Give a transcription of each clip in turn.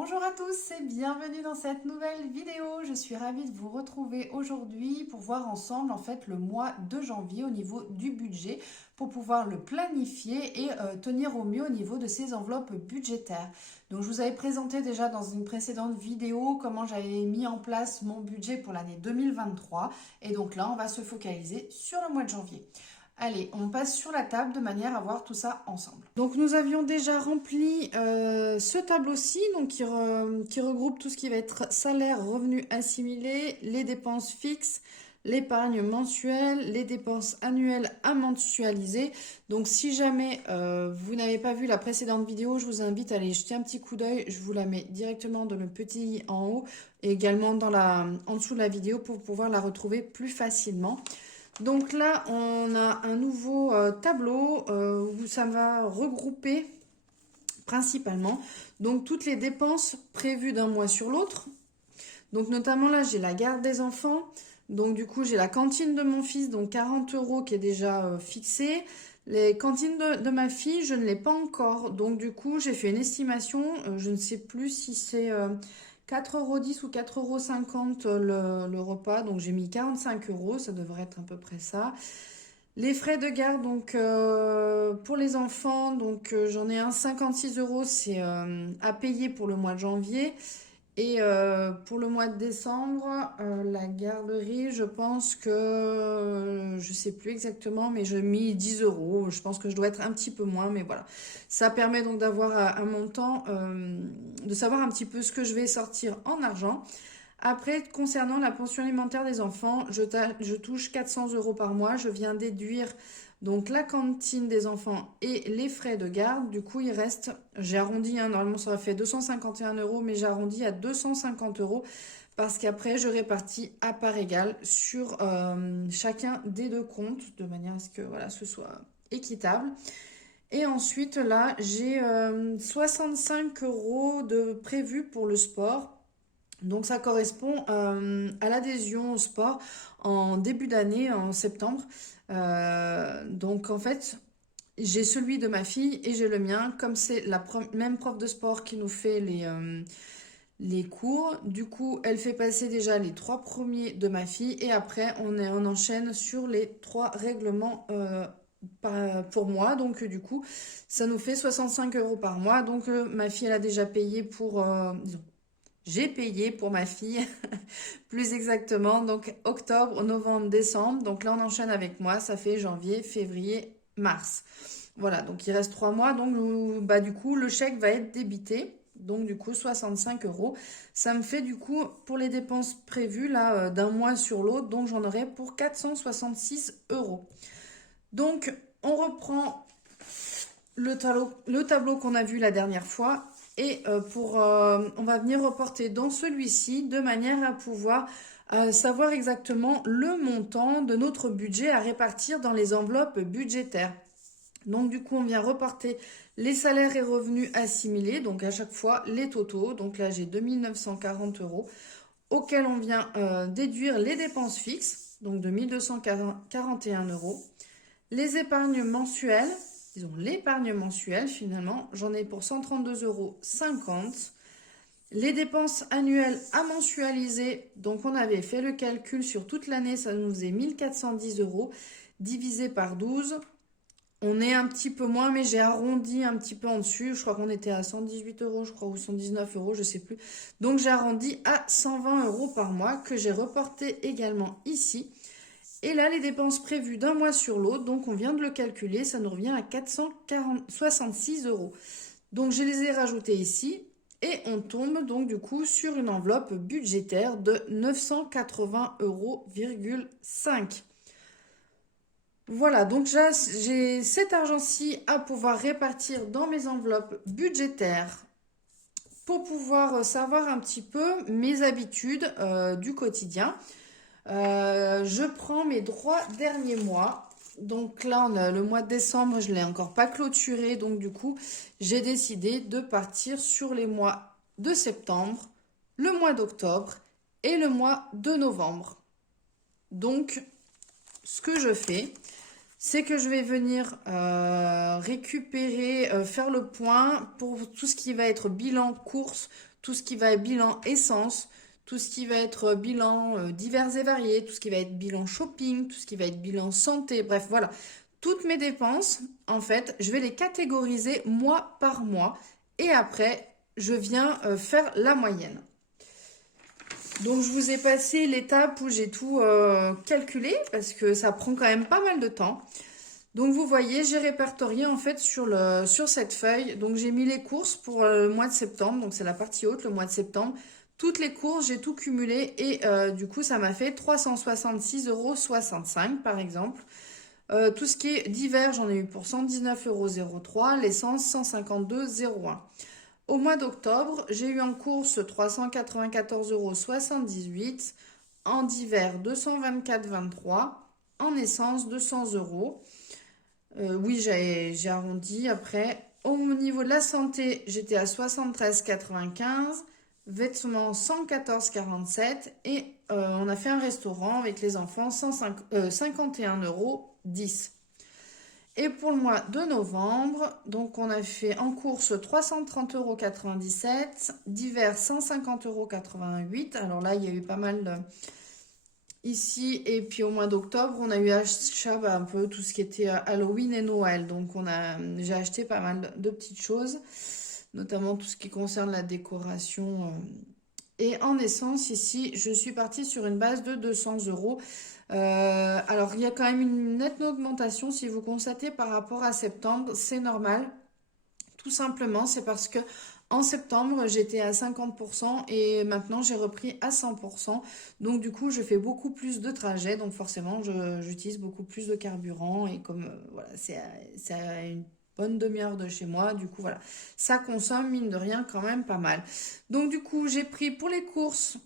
Bonjour à tous et bienvenue dans cette nouvelle vidéo. Je suis ravie de vous retrouver aujourd'hui pour voir ensemble en fait le mois de janvier au niveau du budget pour pouvoir le planifier et tenir au mieux au niveau de ces enveloppes budgétaires. Donc je vous avais présenté déjà dans une précédente vidéo comment j'avais mis en place mon budget pour l'année 2023 et donc là on va se focaliser sur le mois de janvier. Allez, on passe sur la table de manière à voir tout ça ensemble. Donc nous avions déjà rempli ce tableau-ci, donc qui regroupe tout ce qui va être salaire, revenus assimilés, les dépenses fixes, l'épargne mensuelle, les dépenses annuelles à mensualiser. Donc si jamais vous n'avez pas vu la précédente vidéo, je vous invite à aller jeter un petit coup d'œil. Je vous la mets directement dans le petit en haut et également en dessous de la vidéo pour pouvoir la retrouver plus facilement. Donc là, on a un nouveau tableau où ça va regrouper principalement donc toutes les dépenses prévues d'un mois sur l'autre. Donc notamment là, j'ai la garde des enfants. Donc du coup, j'ai la cantine de mon fils, donc 40 € qui est déjà fixée. Les cantines de ma fille, je ne l'ai pas encore. Donc du coup, j'ai fait une estimation. Je ne sais plus si c'est 4,10 € ou 4,50 € le repas. Donc j'ai mis 45 €, ça devrait être à peu près ça. Les frais de garde, donc pour les enfants, donc j'en ai un 56 €, c'est à payer pour le mois de janvier. Et pour le mois de décembre, la garderie, je pense que, je sais plus exactement, mais j'ai mis 10 €. Je pense que je dois être un petit peu moins, mais voilà. Ça permet donc d'avoir un montant, de savoir un petit peu ce que je vais sortir en argent. Après, concernant la pension alimentaire des enfants, je touche 400 € par mois. Je viens déduire donc la cantine des enfants et les frais de garde. Du coup, il reste, j'ai arrondi, hein, normalement ça aurait fait 251 €, mais j'ai arrondi à 250 € parce qu'après, je répartis à part égale sur chacun des deux comptes de manière à ce que voilà, ce soit équitable. Et ensuite, là, j'ai 65 € de prévu pour le sport. Donc ça correspond à l'adhésion au sport en début d'année, en septembre. Donc en fait, j'ai celui de ma fille et j'ai le mien. Comme c'est la même prof de sport qui nous fait les cours, du coup, elle fait passer déjà les 3 premiers de ma fille et après, on enchaîne sur les 3 règlements pour moi. Donc du coup, ça nous fait 65 € par mois. Donc ma fille, elle a déjà payé pour... disons, j'ai payé pour ma fille, plus exactement, donc octobre, novembre, décembre. Donc là, on enchaîne avec moi, ça fait janvier, février, mars. Voilà, donc il reste 3 mois, donc bah, du coup, le chèque va être débité. Donc du coup, 65 €. Ça me fait du coup, pour les dépenses prévues, là, d'un mois sur l'autre, donc j'en aurai pour 466 €. Donc, on reprend le tableau qu'on a vu la dernière fois. Et on va venir reporter dans celui-ci de manière à pouvoir savoir exactement le montant de notre budget à répartir dans les enveloppes budgétaires. Donc du coup, on vient reporter les salaires et revenus assimilés, donc à chaque fois les totaux. Donc là, j'ai 2940 € auxquels on vient déduire les dépenses fixes, donc de 1241 €. Les épargnes mensuelles, disons l'épargne mensuelle finalement, j'en ai pour 132,50 €. Les dépenses annuelles à mensualiser, donc on avait fait le calcul sur toute l'année, ça nous faisait 1410 € divisé par 12. On est un petit peu moins, mais j'ai arrondi un petit peu en dessus. Je crois qu'on était à 118 €, je crois, ou 119 €, je sais plus. Donc j'ai arrondi à 120 € par mois que j'ai reporté également ici. Et là, les dépenses prévues d'un mois sur l'autre, donc on vient de le calculer, ça nous revient à 466 €. Donc je les ai rajoutés ici et on tombe donc du coup sur une enveloppe budgétaire de 980,5 €. Voilà, donc j'ai cet argent-ci à pouvoir répartir dans mes enveloppes budgétaires pour pouvoir savoir un petit peu mes habitudes du quotidien. Je prends mes 3 derniers mois. Donc là, on a le mois de décembre, je ne l'ai encore pas clôturé. Donc du coup, j'ai décidé de partir sur les mois de septembre, le mois d'octobre et le mois de novembre. Donc, ce que je fais, c'est que je vais venir récupérer, faire le point pour tout ce qui va être bilan, courses, tout ce qui va être bilan essence, tout ce qui va être bilan divers et variés, tout ce qui va être bilan shopping, tout ce qui va être bilan santé, bref, voilà. Toutes mes dépenses, en fait, je vais les catégoriser mois par mois et après, je viens faire la moyenne. Donc, je vous ai passé l'étape où j'ai tout calculé parce que ça prend quand même pas mal de temps. Donc, vous voyez, j'ai répertorié en fait sur cette feuille. Donc, j'ai mis les courses pour le mois de septembre. Donc, c'est la partie haute, le mois de septembre. Toutes les courses, j'ai tout cumulé et du coup, ça m'a fait 366,65 € par exemple. Tout ce qui est divers, j'en ai eu pour 119,03 €. L'essence, 152,01 €. Au mois d'octobre, j'ai eu en course 394,78 €, en divers 224,23 €, en essence 200 €. Oui, j'ai arrondi après. Au niveau de la santé, j'étais à 73,95 €, vêtements 114,47 € et on a fait un restaurant avec les enfants 51,10 €. Et pour le mois de novembre, donc on a fait en course 330,97 €, divers 150,88 €. Alors là, il y a eu pas mal ici. Et puis au mois d'octobre, on a eu achat un peu tout ce qui était Halloween et Noël. Donc j'ai acheté pas mal de petites choses, notamment tout ce qui concerne la décoration. Et en essence, ici, je suis partie sur une base de 200 €. Alors, il y a quand même une nette augmentation si vous constatez par rapport à septembre, c'est normal. Tout simplement, c'est parce que en septembre, j'étais à 50% et maintenant j'ai repris à 100%. Donc, du coup, je fais beaucoup plus de trajets. Donc, forcément, j'utilise beaucoup plus de carburant. Et comme voilà, c'est à une bonne demi-heure de chez moi, du coup, voilà, ça consomme, mine de rien, quand même pas mal. Donc, du coup, j'ai pris pour les courses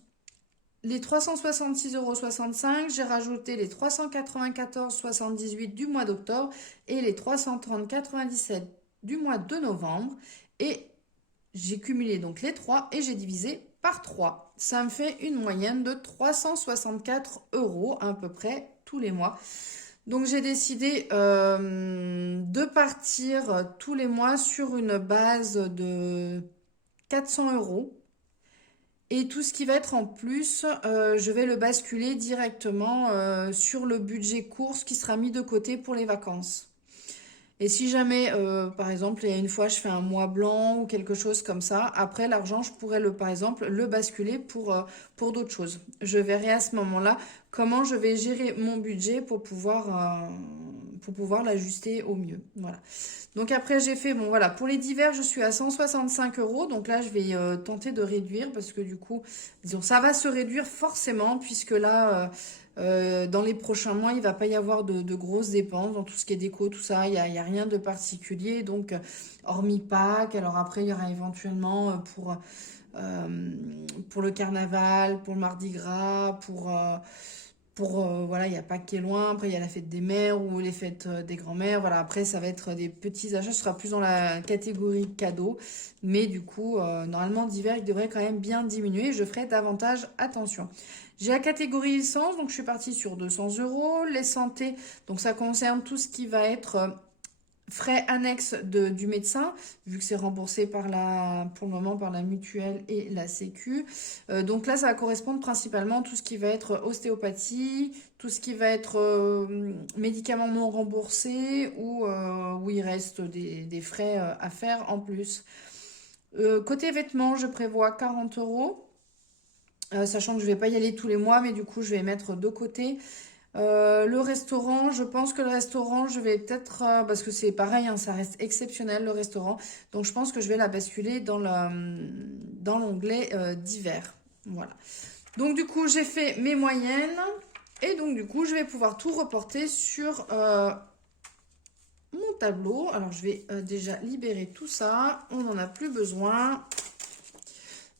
les 366,65 €, j'ai rajouté les 394,78 € du mois d'octobre et les 330,97 € du mois de novembre. Et j'ai cumulé donc les trois et j'ai divisé par 3. Ça me fait une moyenne de 364 € à peu près tous les mois. Donc j'ai décidé de partir tous les mois sur une base de 400 €. Et tout ce qui va être en plus, je vais le basculer directement sur le budget course qui sera mis de côté pour les vacances. Et si jamais, par exemple, il y a une fois, je fais un mois blanc ou quelque chose comme ça, après l'argent, je pourrais par exemple, le basculer pour d'autres choses. Je verrai à ce moment-là comment je vais gérer mon budget pour pouvoir l'ajuster au mieux. Voilà. Donc après, j'ai fait, bon voilà, pour les divers, je suis à 165 €. Donc là, je vais tenter de réduire parce que du coup, disons, ça va se réduire forcément puisque là, dans les prochains mois, il va pas y avoir de grosses dépenses dans tout ce qui est déco, tout ça. Il y a rien de particulier. Donc, hormis Pâques, alors après, il y aura éventuellement pour le carnaval, pour le Mardi Gras, voilà, il y a Pâques qui est loin, après il y a la fête des mères ou les fêtes des grands-mères, voilà, après ça va être des petits achats, ce sera plus dans la catégorie cadeaux, mais du coup, normalement d'hiver, il devrait quand même bien diminuer, je ferai davantage attention. J'ai la catégorie essence, donc je suis partie sur 200 €, les santé, donc ça concerne tout ce qui va être frais annexes du médecin, vu que c'est remboursé pour le moment par la mutuelle et la sécu. Donc là, ça va correspondre principalement à tout ce qui va être ostéopathie, tout ce qui va être médicaments non remboursés ou où il reste des frais à faire en plus. Côté vêtements, je prévois 40 €, sachant que je vais pas y aller tous les mois, mais du coup, je vais mettre de côté. Le restaurant, je pense que le restaurant, je vais peut-être, parce que c'est pareil, hein, ça reste exceptionnel le restaurant, donc je pense que je vais la basculer dans l'onglet divers. Voilà. Donc du coup, j'ai fait mes moyennes et donc du coup, je vais pouvoir tout reporter sur mon tableau. Alors je vais déjà libérer tout ça, on n'en a plus besoin.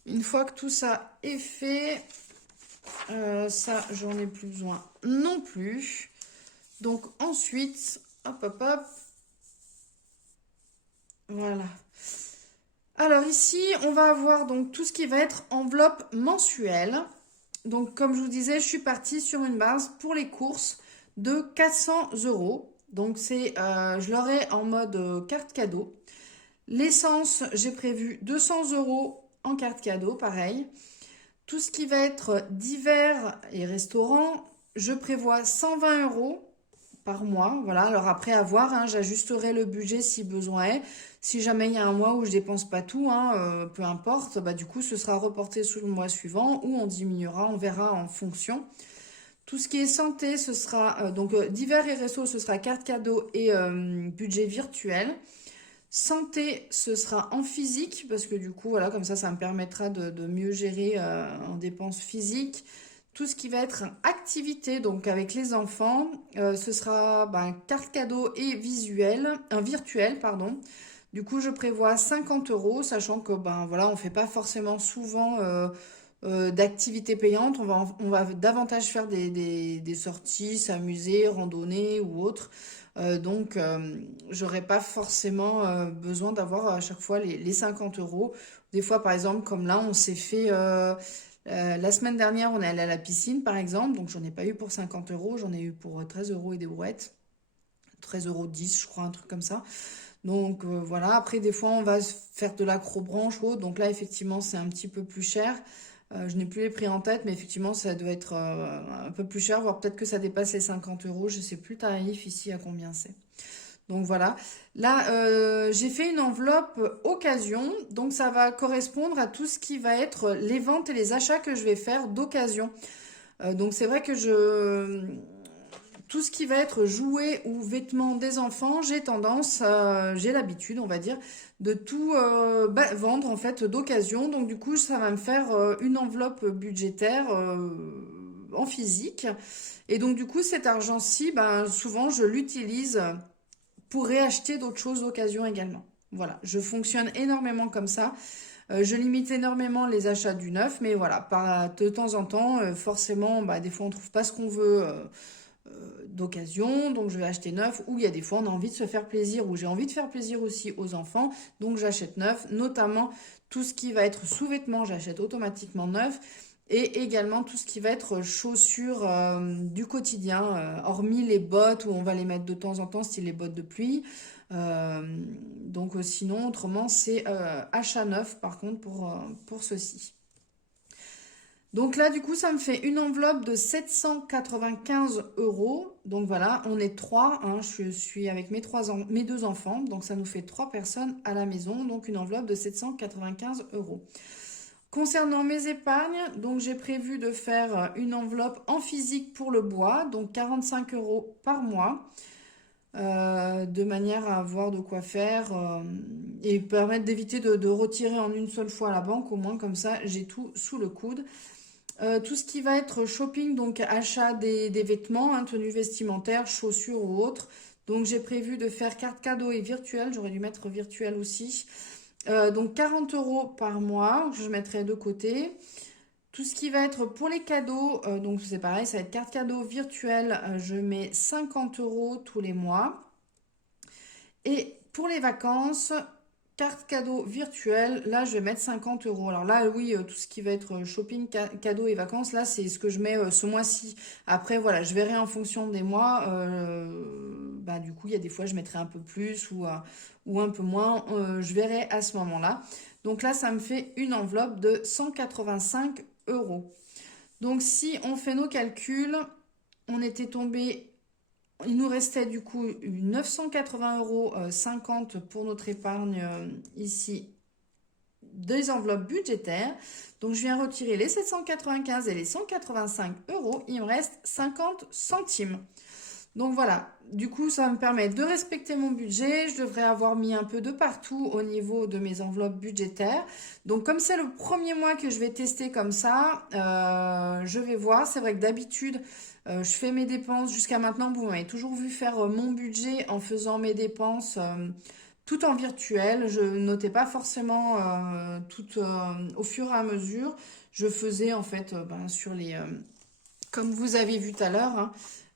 Une fois que tout ça est fait, ça, j'en ai plus besoin non plus. Donc ensuite, hop, hop, hop. Voilà. Alors ici, on va avoir donc tout ce qui va être enveloppe mensuelle. Donc comme je vous disais, je suis partie sur une base pour les courses de 400 €. Donc je l'aurai en mode carte cadeau. L'essence, j'ai prévu 200 € en carte cadeau, pareil. Tout ce qui va être divers et restaurant, je prévois 120 € par mois. Voilà, alors après à voir, hein, j'ajusterai le budget si besoin est. Si jamais il y a un mois où je dépense pas tout, hein, peu importe, bah, du coup ce sera reporté sur le mois suivant ou on diminuera, on verra en fonction. Tout ce qui est santé, ce sera divers et resto, ce sera carte cadeau et budget virtuel. Santé, ce sera en physique, parce que du coup, voilà, comme ça me permettra de mieux gérer en dépenses physiques. Tout ce qui va être activité, donc avec les enfants, ce sera carte cadeau et virtuel, pardon. Du coup, je prévois 50 €, sachant que voilà, on fait pas forcément souvent d'activités payantes. On va davantage faire des sorties, s'amuser, randonner ou autre. J'aurais pas forcément besoin d'avoir à chaque fois les 50 €. Des fois, par exemple, comme là, on s'est fait... la semaine dernière, on est allé à la piscine, par exemple. Donc, j'en ai pas eu pour 50 €. J'en ai eu pour 13 € et des brouettes. 13,10 €, je crois, un truc comme ça. Donc, voilà. Après, des fois, on va faire de l'acrobranche ou autre. Donc là, effectivement, c'est un petit peu plus cher. Je n'ai plus les prix en tête, mais effectivement, ça doit être un peu plus cher, voire peut-être que ça dépasse les 50 €. Je sais plus le tarif ici à combien c'est. Donc voilà. Là, j'ai fait une enveloppe occasion. Donc ça va correspondre à tout ce qui va être les ventes et les achats que je vais faire d'occasion. Donc c'est vrai que tout ce qui va être jouets ou vêtements des enfants, j'ai l'habitude, on va dire, de tout vendre en fait d'occasion. Donc du coup, ça va me faire une enveloppe budgétaire en physique. Et donc du coup, cet argent-ci, souvent, je l'utilise pour réacheter d'autres choses d'occasion également. Voilà, je fonctionne énormément comme ça. Je limite énormément les achats du neuf, mais voilà, de temps en temps, forcément, des fois on trouve pas ce qu'on veut d'occasion, donc je vais acheter neuf, ou il y a des fois on a envie de se faire plaisir, ou j'ai envie de faire plaisir aussi aux enfants, donc j'achète neuf, notamment tout ce qui va être sous-vêtements, j'achète automatiquement neuf, et également tout ce qui va être chaussures du quotidien, hormis les bottes où on va les mettre de temps en temps, style les bottes de pluie. Sinon, autrement, c'est achat neuf par contre pour ceci. Donc là, du coup, ça me fait une enveloppe de 795 €. Donc voilà, on est trois, hein, je suis avec mes deux enfants, donc ça nous fait 3 personnes à la maison, donc une enveloppe de 795 €. Concernant mes épargnes, donc j'ai prévu de faire une enveloppe en physique pour le bois, donc 45 € par mois, de manière à avoir de quoi faire et permettre d'éviter de retirer en une seule fois à la banque, au moins comme ça j'ai tout sous le coude. Tout ce qui va être shopping, donc achat des vêtements, hein, tenues vestimentaires, chaussures ou autres. Donc j'ai prévu de faire carte cadeau et virtuel, j'aurais dû mettre virtuel aussi. Donc 40 € par mois, je mettrai de côté. Tout ce qui va être pour les cadeaux, donc c'est pareil, ça va être carte cadeau virtuelle, je mets 50 € tous les mois. Et pour les vacances, carte cadeau virtuelle, là je vais mettre 50 €. Alors là, oui, tout ce qui va être shopping, cadeau et vacances, là c'est ce que je mets ce mois-ci. Après, voilà, je verrai en fonction des mois. Du coup, il y a des fois je mettrai un peu plus ou un peu moins. Je verrai à ce moment-là. Donc là, ça me fait une enveloppe de 185 €. Donc si on fait nos calculs, on était tombé, il nous restait du coup 980,50 € pour notre épargne ici des enveloppes budgétaires. Donc je viens retirer les 795 et les 185 €, il me reste 50 centimes. Donc voilà, du coup ça me permet de respecter mon budget, je devrais avoir mis un peu de partout au niveau de mes enveloppes budgétaires. Donc comme c'est le premier mois que je vais tester comme ça, je vais voir. C'est vrai que d'habitude je fais mes dépenses jusqu'à maintenant, vous m'avez toujours vu faire mon budget en faisant mes dépenses tout en virtuel. Je notais pas forcément tout au fur et à mesure. Je faisais en fait sur les... comme vous avez vu tout à l'heure, hein,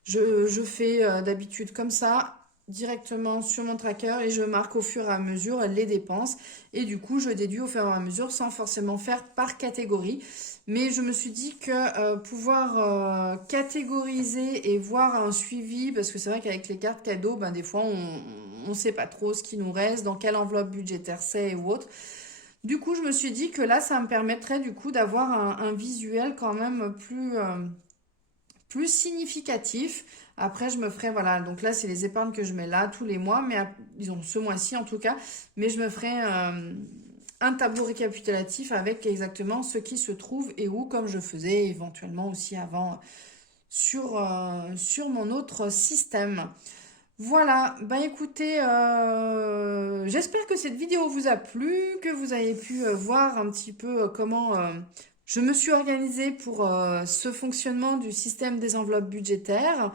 je fais d'habitude comme ça, directement sur mon tracker et je marque au fur et à mesure les dépenses. Et du coup, je déduis au fur et à mesure sans forcément faire par catégorie. Mais je me suis dit que pouvoir catégoriser et voir un suivi, parce que c'est vrai qu'avec les cartes cadeaux, des fois, on ne sait pas trop ce qui nous reste, dans quelle enveloppe budgétaire c'est ou autre. Du coup, je me suis dit que là, ça me permettrait du coup d'avoir un visuel quand même plus significatif. Après, je me ferai, voilà, donc là, c'est les épargnes que je mets là tous les mois, mais disons ce mois-ci en tout cas, mais je me ferai un tableau récapitulatif avec exactement ce qui se trouve et où, comme je faisais éventuellement aussi avant sur mon autre système. Voilà, bah écoutez, j'espère que cette vidéo vous a plu, que vous avez pu voir un petit peu comment je me suis organisée pour ce fonctionnement du système des enveloppes budgétaires.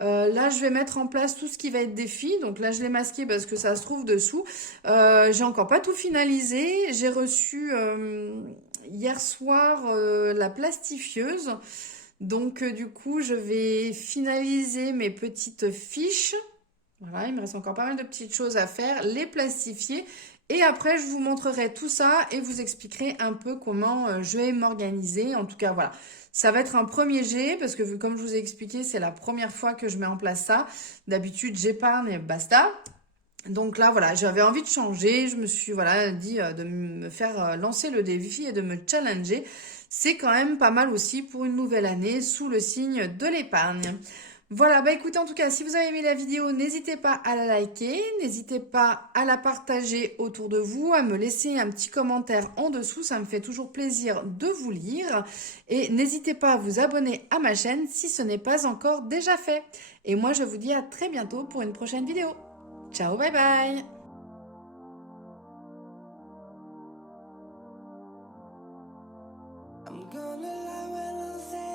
Là, je vais mettre en place tout ce qui va être défi. Donc là, je l'ai masqué parce que ça se trouve dessous. J'ai encore pas tout finalisé. J'ai reçu hier soir la plastifieuse. Donc du coup, je vais finaliser mes petites fiches. Voilà, il me reste encore pas mal de petites choses à faire, les plastifier. Et après, je vous montrerai tout ça et vous expliquerai un peu comment je vais m'organiser. En tout cas, voilà, ça va être un premier jet parce que comme je vous ai expliqué, c'est la première fois que je mets en place ça. D'habitude, j'épargne et basta. Donc là, voilà, j'avais envie de changer. Je me suis voilà dit de me faire lancer le défi et de me challenger. C'est quand même pas mal aussi pour une nouvelle année sous le signe de l'épargne. Voilà, bah écoutez, en tout cas, si vous avez aimé la vidéo, n'hésitez pas à la liker, n'hésitez pas à la partager autour de vous, à me laisser un petit commentaire en dessous, ça me fait toujours plaisir de vous lire. Et n'hésitez pas à vous abonner à ma chaîne si ce n'est pas encore déjà fait. Et moi, je vous dis à très bientôt pour une prochaine vidéo. Ciao, bye bye! I'm gonna lie when I say